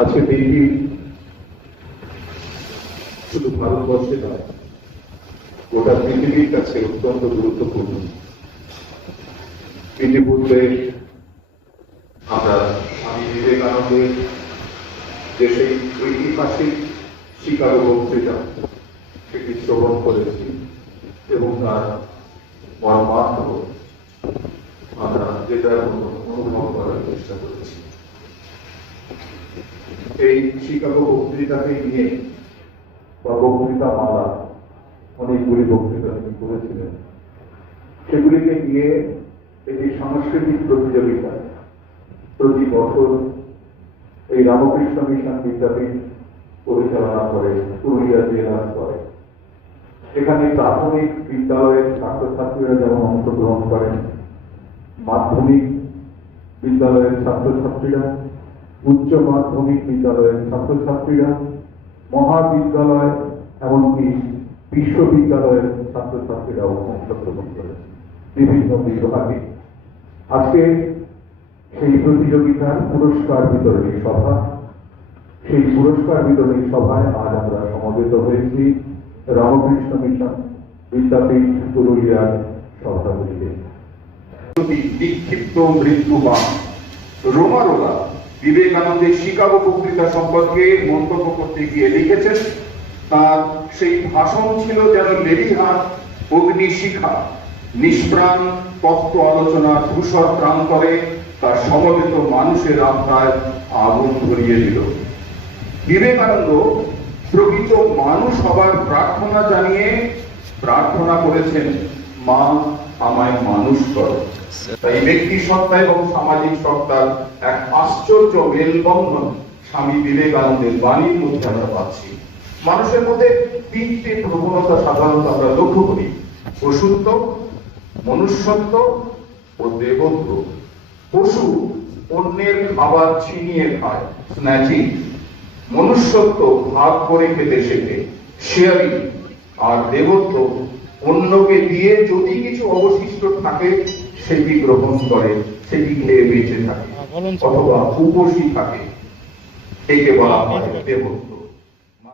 আজকে দিনটি শুধু ভারতবর্ষে নয়, গোটা পৃথিবীর কাছে অত্যন্ত গুরুত্বপূর্ণ। ইতিপূর্বে আমরা স্বামী বিবেকানন্দের যে সেই ঐতিহাসিক শিকাগো বক্তৃতা সেটি শ্রবণ করেছি এবং তার মর্মার্থ আমরা যেটা অনুভব করার চেষ্টা করেছি। এই শিকাগো বক্তৃতাকে নিয়ে বা বক্তৃতা মালা, অনেকগুলি বক্তৃতা তিনি করেছিলেন, সেগুলিকে নিয়ে একটি সাংস্কৃতিক প্রতিযোগিতা প্রতি বছর এই রামকৃষ্ণ মিশন বিদ্যাপীঠ পরিচালনা করে, পুরুলিয়া জেলা করে। এখানে প্রাথমিক বিদ্যালয়ের ছাত্রছাত্রীরা যেমন অংশগ্রহণ করেন, মাধ্যমিক বিদ্যালয়ের ছাত্রছাত্রীরা, উচ্চ মাধ্যমিক বিদ্যালয়ের ছাত্রছাত্রীরা, মহাবিদ্যালয় এমনকি বিশ্ববিদ্যালয়ের ছাত্রছাত্রীরাও অংশগ্রহণ করে বিভিন্ন বিভাগে। আজকে সেই প্রতিযোগিতার পুরস্কার বিতরণী সভা, সেই পুরস্কার বিতরণী সভায় আজ আমরা সমবেত হয়েছি রামকৃষ্ণ মিশন বিদ্যাপীঠ পুরুলিয়ার সভাগুলিতে। বিক্ষিপ্ত মৃত্যুবান রোমারোলা বিবেকানন্দের শিকাগো বক্তৃতা সম্পর্কে মন্তব্য করতে গিয়ে লিখেছেন, তার সেই ভাষণ ছিল যেন লেলিহান অগ্নিশিখা, নিষ্প্রাণ তত্ত্ব আলোচনার ধূসর প্রান্তরে তার সমবেত মানুষের আত্মায় আগুন ধরিয়ে দিল। বিবেকানন্দ প্রকৃত মানুষ হবার প্রার্থনা জানিয়ে প্রার্থনা করেছেন, মা আমায় মানুষ করো। তাই ব্যক্তি সত্তা এবং সামাজিক সত্তার এক আশ্চর্য মেলবন্ধন স্বামী বিবেকানন্দের বাণীর মধ্যে আমরা পাচ্ছি। মানুষের মধ্যে তিনটি প্রবণতা সাধারণত আমরা লক্ষ্য করি: পশুত্ব, মনুষ্যত্ব ও দেবত্ব। পশু অন্যের খাবার ছিনিয়ে খায়, স্ন্যাচিং। মনুষ্যত্ব ভাগ করে খেতে শেখে, শেয়ারিং। আর দেবত্ব অন্যকে দিয়ে যদি কিছু অবশিষ্ট থাকে সেটি গ্রহণ করে, সেটি খেয়ে বেঁচে থাকে অথবা উপসী থাকে। একে বলা হয় দেবত্ব।